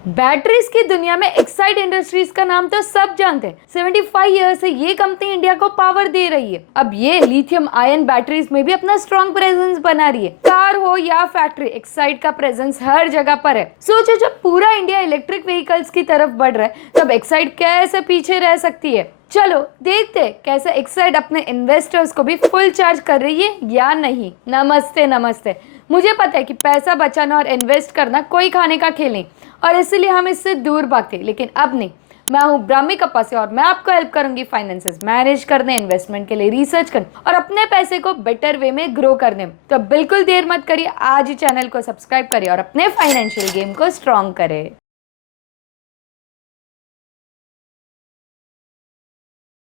Batteries की दुनिया में एक्साइड इंडस्ट्रीज का नाम तो सब जानते हैं। 75 ईयर से ये कंपनी इंडिया को पावर दे रही है। अब ये लिथियम आयन बैटरीज में भी अपना स्ट्रॉन्ग प्रेजेंस बना रही है। कार हो या फैक्ट्री, एक्साइड का प्रेजेंस हर जगह पर है। सोचो, जब पूरा इंडिया इलेक्ट्रिक व्हीकल्स की तरफ बढ़ रहा है, तब एक्साइड कैसे पीछे रह सकती है। चलो देखते हैं कैसे एक्साइड अपने इन्वेस्टर्स को भी फुल चार्ज कर रही है या नहीं। नमस्ते नमस्ते। मुझे पता है कि पैसा बचाना और इन्वेस्ट करना कोई खाने का खेल नहीं, और इसीलिए हम इससे दूर भागते, लेकिन अब नहीं। मैं हूँ ब्राह्मी कपासी और मैं आपको हेल्प करूंगी फाइनेंसेस मैनेज करने, इन्वेस्टमेंट के लिए रिसर्च करने और अपने पैसे को बेटर वे में ग्रो करने में। तो बिल्कुल देर मत करिए, आज ही चैनल को सब्सक्राइब करिए और अपने फाइनेंशियल गेम को स्ट्रॉन्ग करें।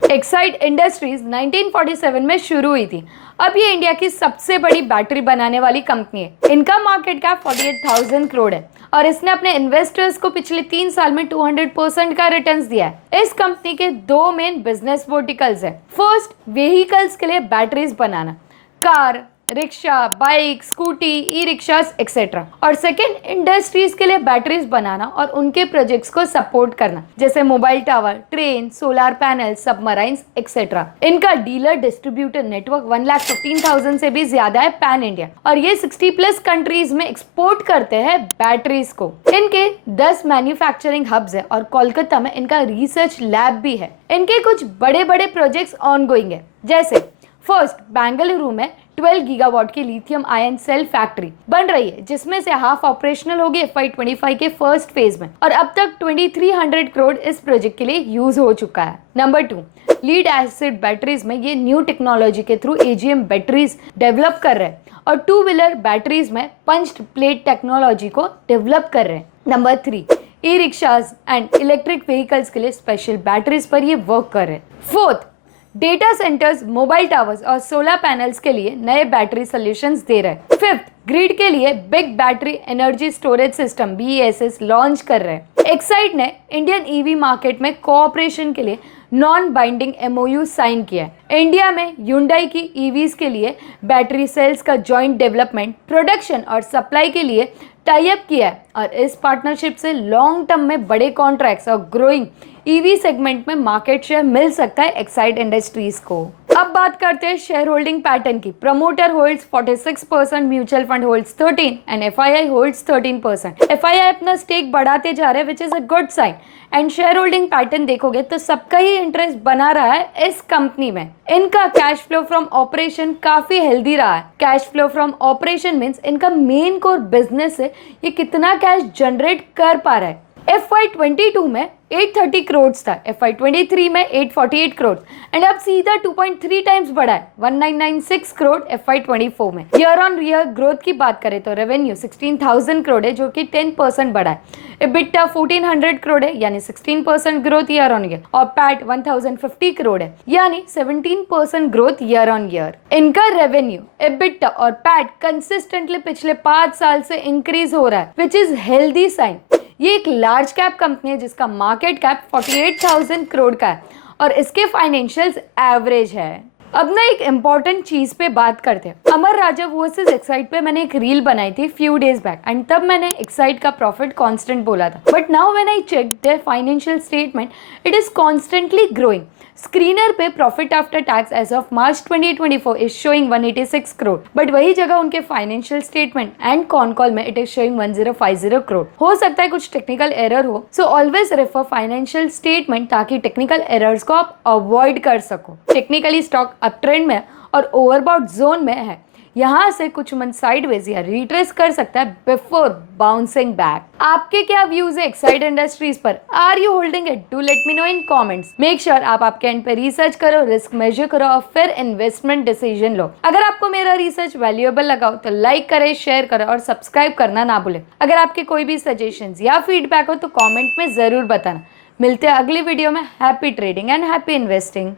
एक्साइड इंडस्ट्रीज 1947 में शुरू हुई थी। अब ये इंडिया की सबसे बड़ी बैटरी बनाने वाली कंपनी है। इनका मार्केट कैप 48,000 करोड़ है और इसने अपने इन्वेस्टर्स को पिछले 3 साल में 200% का रिटर्न्स दिया है। इस कंपनी के 2 मेन बिजनेस वर्टिकल्स है। फर्स्ट, व्हीकल्स के लिए बैटरीज बनाना, कार, रिक्शा, बाइक, स्कूटी, ई रिक्शास एक्सेट्रा। और सेकेंड, इंडस्ट्रीज के लिए बैटरीज बनाना और उनके प्रोजेक्ट्स को सपोर्ट करना, जैसे mobile tower, train, solar panel, submarines etcetera. इनका डीलर डिस्ट्रीब्यूटर नेटवर्क 1,15,000 से भी ज्यादा है पैन इंडिया, और ये 60+ कंट्रीज में एक्सपोर्ट करते हैं बैटरीज को। इनके 10 मैन्युफैक्चरिंग हब्स है और कोलकाता में इनका रिसर्च लैब भी है। इनके कुछ बड़े बड़े प्रोजेक्ट्स ऑनगोइंग है, जैसे फर्स्ट, बेंगलुरु में 12 गीगावाट की लिथियम आयन सेल फैक्ट्री बन रही है, जिसमें से हाफ ऑपरेशनल होगी FY25 के फर्स्ट फेज में, और अब तक 2300 करोड़ इस प्रोजेक्ट के लिए यूज हो चुका है। नंबर 2, लीड एसिड बैटरीज में ये न्यू टेक्नोलॉजी के थ्रू AGM बैटरीज डेवलप कर रहे हैं, और 2 व्हीलर बैटरीज में पंच्ड प्लेट टेक्नोलॉजी को डेवलप कर रहे हैं। Number 3, E rickshaws and electric vehicles के लिए स्पेशल बैटरीज पर ये वर्क कर रहे हैं। Fourth, data centres, mobile towers और सोलर पैनल्स के लिए नए बैटरी सॉल्यूशंस दे रहे हैं। फिफ्थ, ग्रिड के लिए big battery energy storage system BESS launch कर रहे हैं। एक्साइड ने इंडियन EV मार्केट में कोऑपरेशन के लिए नॉन बाइंडिंग MOU साइन किया है। इंडिया में Hyundai की EVs के लिए बैटरी सेल्स का जॉइंट डेवलपमेंट, प्रोडक्शन और सप्लाई के लिए टाई अप किया है, और इस पार्टनरशिप से लॉन्ग टर्म में बड़े कॉन्ट्रैक्ट्स और ग्रोइंग EV सेगमेंट में मार्केट शेयर मिल सकता है एक्साइड इंडस्ट्रीज को। अब बात करते हैं शेयर होल्डिंग पैटर्न की। Promoter holds 46%, mutual fund holds 13 and FII holds 13%। FII अपना स्टेक बढ़ाते जा रहे हैं, which is a good sign. And share holding pattern देखोगे तो सबका ही इंटरेस्ट बना रहा है इस कंपनी में। इनका कैश फ्लो फ्रॉम ऑपरेशन काफी हेल्दी रहा है। Cash flow from operation means इनका मेन कोर बिजनेस है, ये कितना कैश जनरेट कर पा रहा है। FY22 में 830 करोड़ था, FY23 में 848 करोड़, एंड अब सीधा 2.3 टाइम्स बढ़ा है, 1996 करोड़ FY24 में। ईयर ऑन ईयर ग्रोथ की बात करें तो रेवेन्यू 16,000 करोड़ है, जो कि 10% बढ़ा है। EBITDA 1400 करोड़ है, यानी 16% ग्रोथ ईयर ऑन ईयर, और पैट 1050 करोड़ है, यानी 17% ग्रोथ ईयर ऑन ईयर। इनका रेवेन्यू, EBITDA और पैट कंसिस्टेंटली पिछले 5 साल से इंक्रीज हो रहा है, विच इज हेल्दी साइन। ये एक लार्ज कैप कंपनी है जिसका मार्केट कैप 48,000 करोड़ का है, और इसके फाइनेंशियल्स एवरेज है। अब ना एक इंपॉर्टेंट चीज पे बात करते हैं। अमर राजा वर्सेस एक्साइड पे मैंने एक रील बनाई थी फ्यू डेज बैक, एंड तब मैंने एक्साइड का प्रॉफिट कांस्टेंट बोला था, but now when I check their financial statement, it is constantly growing. Screener पे profit after tax as of March 2024 is showing 186 crore, but वही जगह उनके financial statement and con call में इट इज शोइंग 1050 करोड़। हो सकता है कुछ टेक्निकल एरर हो, so always refer financial statement, ताकि टेक्निकल एरर्स को आप अवॉइड कर सको। टेक्निकली स्टॉक अप ट्रेंड में और ओवरबॉट जोन में है, यहाँ से कुछ मंथ साइडवेज या रिट्रेस कर सकता है बिफोर बाउंसिंग बैक। आपके क्या व्यूज है एक्साइड इंडस्ट्रीज पर? Are you holding it? Do let me know in comments. Make sure आप आपके एंड पे रिसर्च करो, रिस्क मेजर करो और फिर इन्वेस्टमेंट डिसीजन लो। अगर आपको मेरा रिसर्च वैल्यूएबल लगा हो तो लाइक करें, शेयर करें और सब्सक्राइब करना ना भूलें। अगर आपके कोई भी सजेशंस या फीडबैक हो तो कमेंट में जरूर बताना। मिलते हैं अगली वीडियो में। Happy trading and happy investing.